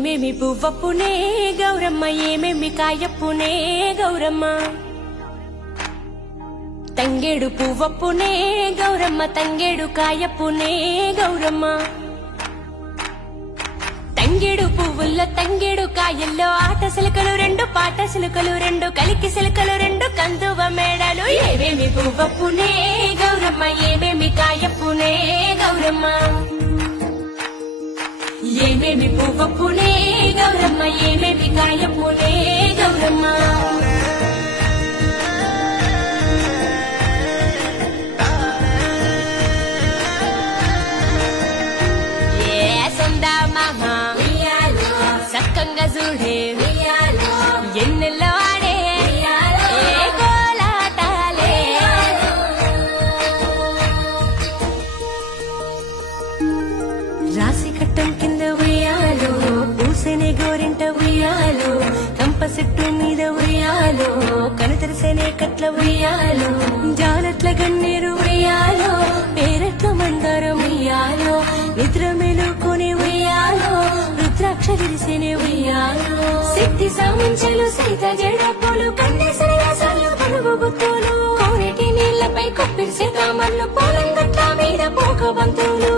ఏమేమి పువ్వప్పునే గౌరమ్మ ఏమేమి కాయప్పునే గౌరమ్మ తంగేడు పువ్వప్పునే గౌరమ్మ తంగేడు కాయప్పునే గౌరమ్మ తంగేడు పువ్వుల్లో తంగేడు కాయల్లో ఆట సిలకలు రెండు పాట సిలకలు రెండు కలికి సిలకలు రెండు కందువ మేడలు ఏమేమి పువ్వప్పునే గౌరమ్మ ఏమేమి కాయప్పునే గౌరమ్మ ఏమేమి పువ్వప్పునే గౌరమ్మ ఏమేమి కాయప్పునే గౌరమ్మ సక్కంగా చూడే ఎన్నెల్లో ఆడే కోలాటాలే రాసి కట్టం కింద ఉయ్యాలో పూసనే గోరింట ఉయ్యాలో కంప చెట్టు మీద ఉయ్యాలో కను తెరిసేనే కట్ల ఉయ్యాలో జాలట్ల గన్నేరు ఉయ్యాలో పేరట్ల మందారం ఉయ్యాలో నిద్ర మెలుకొని ఉయ్యాలో రుద్రాక్ష విరిసేనే ఉయ్యాలో సిద్ధి సామంచెలు సీత జడప్పులు కన్నేసరయాసాలు పలుగు గుత్తులు కోనేటి నీళ్లపై కొప్పిరిసే తామర్లు పోలంగట్ల మీద పోక బంతులు